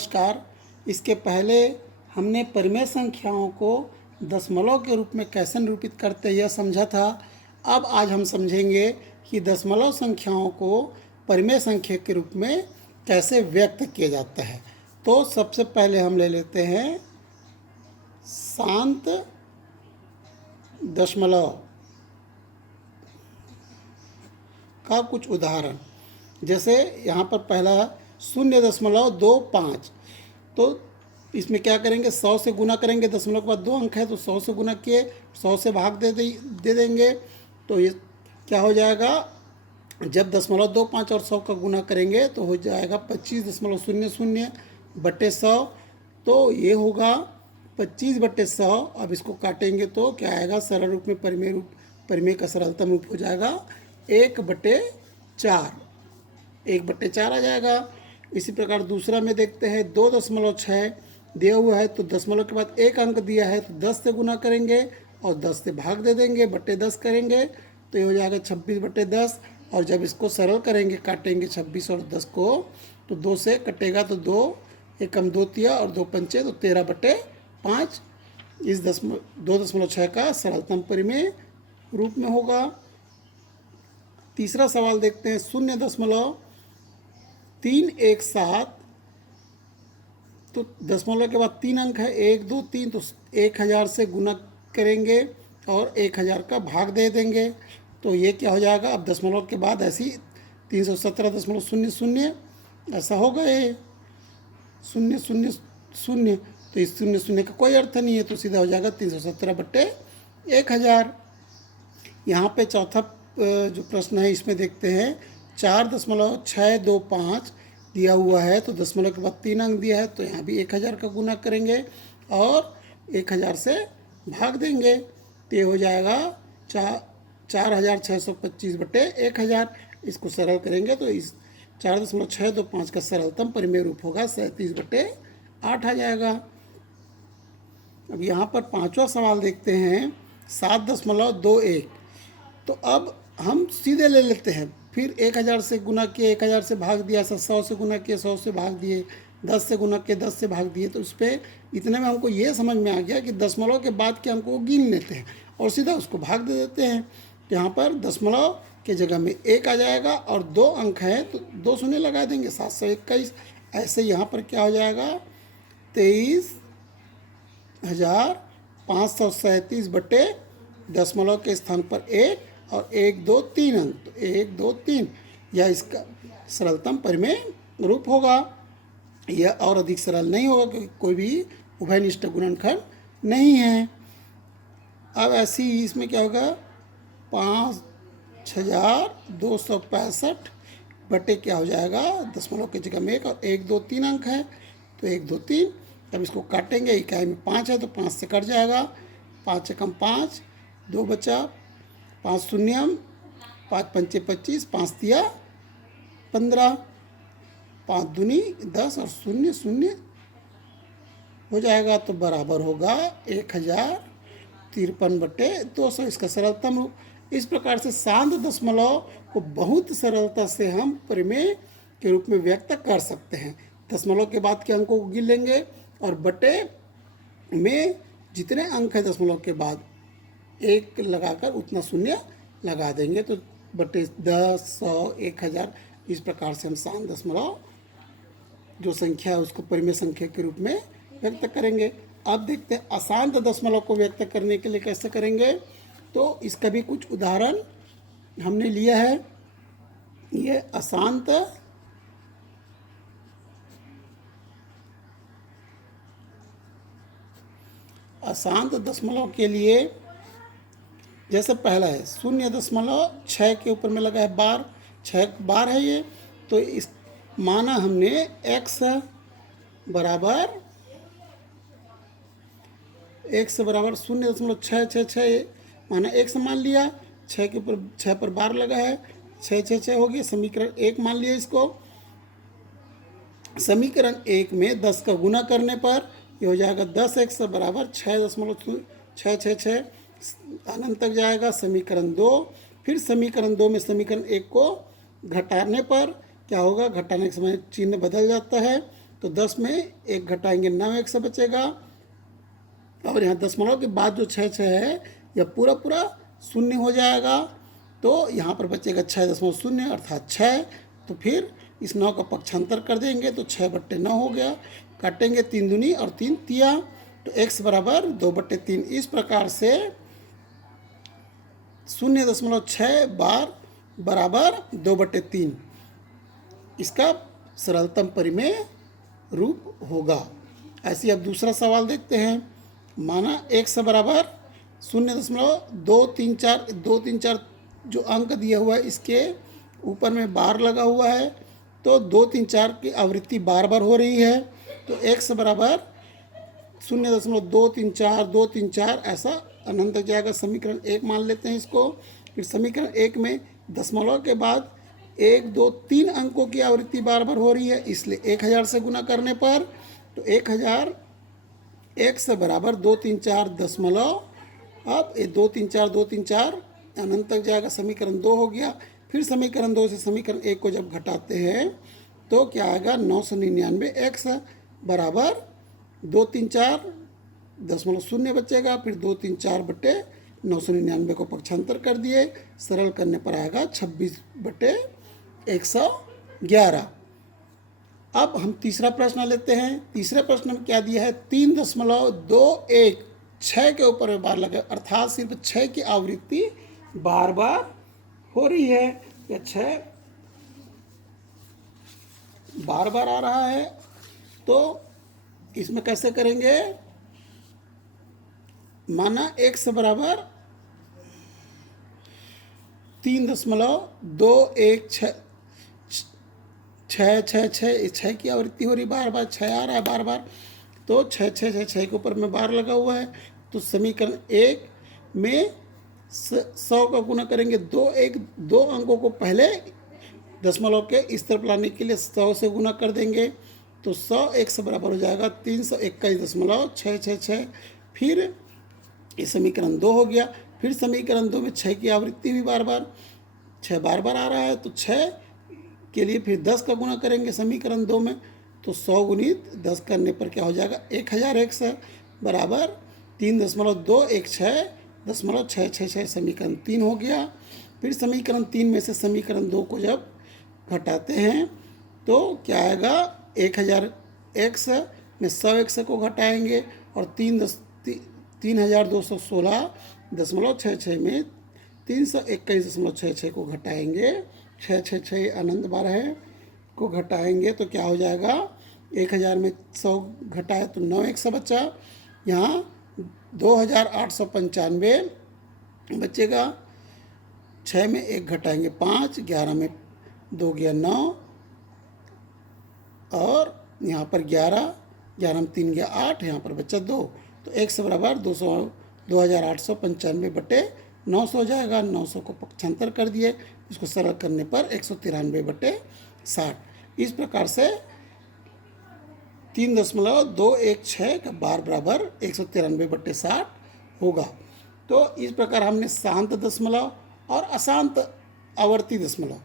नमस्कार। इसके पहले हमने परिमेय संख्याओं को दशमलव के रूप में कैसे निरूपित करते हैं यह समझा था। अब आज हम समझेंगे कि दशमलव संख्याओं को परिमेय संख्या के रूप में कैसे व्यक्त किया जाता है। तो सबसे पहले हम ले लेते हैं शांत दशमलव का कुछ उदाहरण। जैसे यहाँ पर पहला 0.25। तो इसमें क्या करेंगे, 100 से गुना करेंगे। दशमलव के बाद 2 अंक है तो 100 से गुना किए, 100 से भाग दे देंगे। तो ये क्या हो जाएगा, जब 0.25 और 100 का गुना करेंगे तो हो जाएगा 25.00 बटे 100। तो ये होगा 25/100। अब इसको काटेंगे तो क्या आएगा, सरल रूप में परिमेय का सरलतम रूप हो जाएगा 1/4। 1/4 आ जाएगा। इसी प्रकार दूसरा में देखते हैं 2.6 दिया हुआ है तो दशमलव के बाद 1 अंक दिया है तो 10 से गुना करेंगे और 10 से भाग दे देंगे, बटे 10 करेंगे तो ये हो जाएगा 26/10। और जब इसको सरल करेंगे, काटेंगे 26 और 10 को, तो 2 से कटेगा तो 2 एकम 2 तिया और 2 पंचे तो 13/5 इस 2.6 का सरलतम परिमेय रूप में होगा। तीसरा सवाल देखते हैं 0.317। तो दशमलव के बाद 3 अंक है, 1 2 3, तो 1000 से गुना करेंगे और 1000 का भाग दे देंगे तो ये क्या हो जाएगा। अब दशमलव के बाद ऐसी 317.00 ऐसा होगा ये 000। तो इस 00 का कोई अर्थ नहीं है तो सीधा हो जाएगा 317/1000। यहाँ पे चौथा जो प्रश्न है इसमें देखते हैं 4.625 दिया हुआ है तो दशमलव के बाद 3 अंक दिया है तो यहाँ भी 1000 का गुना करेंगे और 1000 से भाग देंगे तो ये हो जाएगा 4625/1000। इसको सरल करेंगे तो इस 4.625 का सरलतम परिमेय रूप होगा 37/8 आ जाएगा। अब यहाँ पर पांचवा सवाल देखते हैं 7.21। तो अब हम सीधे ले लेते हैं, फिर 1000 से गुना किए, 1000 से भाग दिया, 100 से गुना किए, 100 से भाग दिए, 10 से गुना किए, 10 से भाग दिए। तो उस पर इतने में हमको ये समझ में आ गया कि दशमलव के बाद के अंक को गिन लेते हैं और सीधा उसको भाग दे देते हैं। तो यहाँ पर दशमलव के जगह में 1 आ जाएगा और 2 अंक है तो 2 शून्य लगा देंगे, 721। ऐसे यहाँ पर क्या हो जाएगा, 23,537 बटे दशमलव के स्थान पर 1 और 1 2 3 अंक तो 1 2 3 यह इसका सरलतम परिमेय रूप होगा। यह और अधिक सरल नहीं होगा क्योंकि कोई भी उभयनिष्ठ गुणनखंड नहीं है। अब ऐसे ही इसमें क्या होगा, 5265 बटे क्या हो जाएगा, दशमलव की जगह में 1 और 1 2 3 अंक है तो 1 2 3। अब इसको काटेंगे, इकाई में 5 है तो 5 से कट जाएगा, 5 एकम 5, 2 बचा, 5 शून्यम, 5 पंचे 25, 5 तिया 15, 5 दूनी 10 और 0 0 हो जाएगा तो बराबर होगा 1053/200 इसका सरलतम रूप। इस प्रकार से शांत दशमलव को बहुत सरलता से हम परिमेय के रूप में व्यक्त कर सकते हैं। दशमलव के बाद के अंकों को गिन लेंगे और बटे में जितने अंक है दशमलव के बाद 1 लगाकर उतना शून्य लगा देंगे तो बटे 10 100 1000 इस प्रकार से हम शांत दशमलव जो संख्या है उसको परिमेय संख्या के रूप में व्यक्त करेंगे। अब देखते हैं अशांत दशमलव को व्यक्त करने के लिए कैसे करेंगे। तो इसका भी कुछ उदाहरण हमने लिया है। ये अशांत दशमलव के लिए जैसे पहला है 0.6 के ऊपर में लगा है बार, 6 बार है ये। तो इस माना हमने x बराबर 0.666 माना x मान लिया, 6 के ऊपर 6 पर बार लगा है, 6 6 6 हो गया। समीकरण 1 मान लिया इसको। समीकरण 1 में 10 का गुना करने पर ये हो जाएगा 10x बराबर 6.666 अनंत तक जाएगा। समीकरण 2, फिर समीकरण 2 में समीकरण 1 को घटाने पर क्या होगा, घटाने के समय चिन्ह बदल जाता है तो 10 में एक घटाएंगे 9 एक से बचेगा, और यहाँ दशमलव के बाद जो 6 है यह पूरा पूरा शून्य हो जाएगा, तो यहाँ पर बचेगा 6.0 अर्थात 6। तो फिर इस 9 का पक्षांतर कर देंगे तो 6/9 हो गया, काटेंगे 3 दूनी और 3 तिया, तो x बराबर 2/3। इस प्रकार से 0.6 बार बराबर 2/3 इसका सरलतम परिमेय रूप होगा। ऐसे अब दूसरा सवाल देखते हैं। माना x बराबर 0.234 जो अंक दिया हुआ है इसके ऊपर में बार लगा हुआ है, तो 234 की आवृत्ति बार बार हो रही है, तो x बराबर 0.234 ऐसा अनंत तक जाएगा। समीकरण 1 मान लेते हैं इसको। फिर समीकरण 1 में दशमलव के बाद 1, 2, 3 अंकों की आवृत्ति बार बार हो रही है, इसलिए 1000 से गुना करने पर तो 1000 x बराबर 234 अब ये 234 अनंत तक जाएगा, समीकरण 2 हो गया। फिर समीकरण 2 से समीकरण 1 को जब घटाते हैं तो क्या आएगा 999 x बराबर 234.0 बचेगा। फिर 234/999 को पक्षांतर कर दिए, सरल करने पर आएगा 26/111। अब हम तीसरा प्रश्न लेते हैं। तीसरे प्रश्न में क्या दिया है, 3.216 के ऊपर में बार लगा, अर्थात सिर्फ 6 की आवृत्ति बार बार हो रही है, या 6 बार बार आ रहा है। तो इसमें कैसे करेंगे, माना x बराबर 3.216 6 की आवृत्ति हो रही, बार बार 6 आ रहा है बार बार, तो 6 के ऊपर में बार लगा हुआ है, तो समीकरण 1 में 100 का गुना करेंगे, दो अंकों को पहले दशमलव के इस तरफ लाने के लिए 100 से गुना कर देंगे, तो 100 x बराबर हो जाएगा 321.666। फिर ये समीकरण 2 हो गया। फिर समीकरण 2 में 6 की आवृत्ति भी बार बार 6 बार बार आ रहा है, तो 6 के लिए फिर 10 का गुना करेंगे समीकरण 2 में, तो 100 गुणित 10 करने पर क्या हो जाएगा 1000 x बराबर 3.216.666, समीकरण 3 हो गया। फिर समीकरण 3 में से समीकरण 2 को जब घटाते हैं तो क्या आएगा 1000 x में 100 x को घटाएंगे और 3216.66 में 321.66 को घटाएंगे, 6 अनंत बार है को घटाएंगे तो क्या हो जाएगा 1000 में 100 घटाए तो 9 x बचा, यहाँ 2895 बचेगा। 6 में 1 घटाएंगे 5, 11 में 2 गया 9, और यहाँ पर 11 में 3 गया 8, यहाँ पर बचा 2, तो x बराबर 2895/900 हो जाएगा। 900 को पक्षांतर कर दिए, इसको सरल करने पर 193/60। इस प्रकार से 3.216 का बार बराबर 193/60 होगा। तो इस प्रकार हमने शांत दशमलव और अशांत आवर्ती दशमलव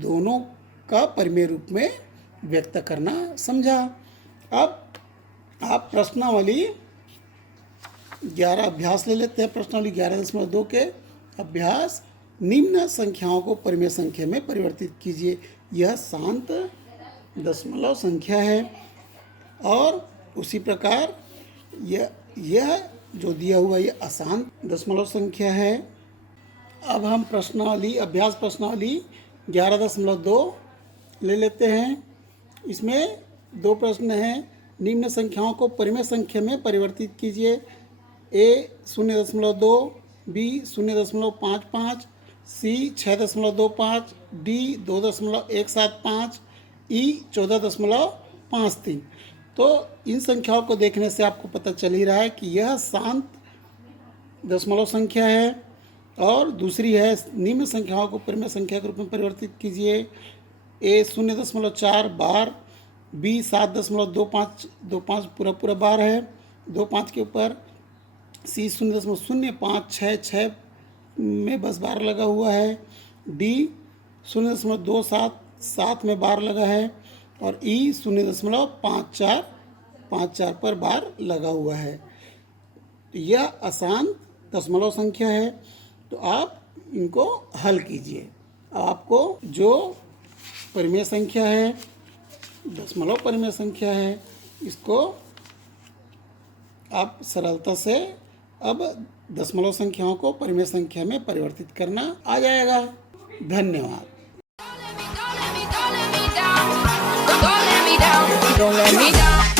दोनों का परिमेय रूप में व्यक्त करना समझा। अब आप प्रश्नावली 11 अभ्यास ले लेते हैं। प्रश्नावली 11.2 के अभ्यास, निम्न संख्याओं को परिमेय संख्या में परिवर्तित कीजिए। यह शांत दशमलव संख्या है और उसी प्रकार यह जो दिया हुआ यह अशांत दशमलव संख्या है। अब हम प्रश्नावली अभ्यास प्रश्नावली 11.2 ले लेते हैं। इसमें 2 प्रश्न हैं। निम्न संख्याओं को परिमेय संख्या में परिवर्तित कीजिए। A 0.2, B 0.55, C 6.25, D 2.175, E 14.53। तो इन संख्याओं को देखने से आपको पता चल ही रहा है कि यह शांत दशमलव संख्या है, और दूसरी है निम्न संख्याओं को परिमेय संख्या के रूप में परिवर्तित कीजिए। A 0.4 बार, B 7.25 पूरा बार है 25 के ऊपर, C 0.0566 में बस बार लगा हुआ है, D 0.277 में बार लगा है, और ई 0.5454 पर बार लगा हुआ है। तो यह आसान दशमलव संख्या है, तो आप इनको हल कीजिए। आपको जो परिमेय संख्या है, दशमलव परिमेय संख्या है, इसको आप सरलता से अब दशमलव संख्याओं को परिमेय संख्या में परिवर्तित करना आ जाएगा। धन्यवाद। Don't let me down.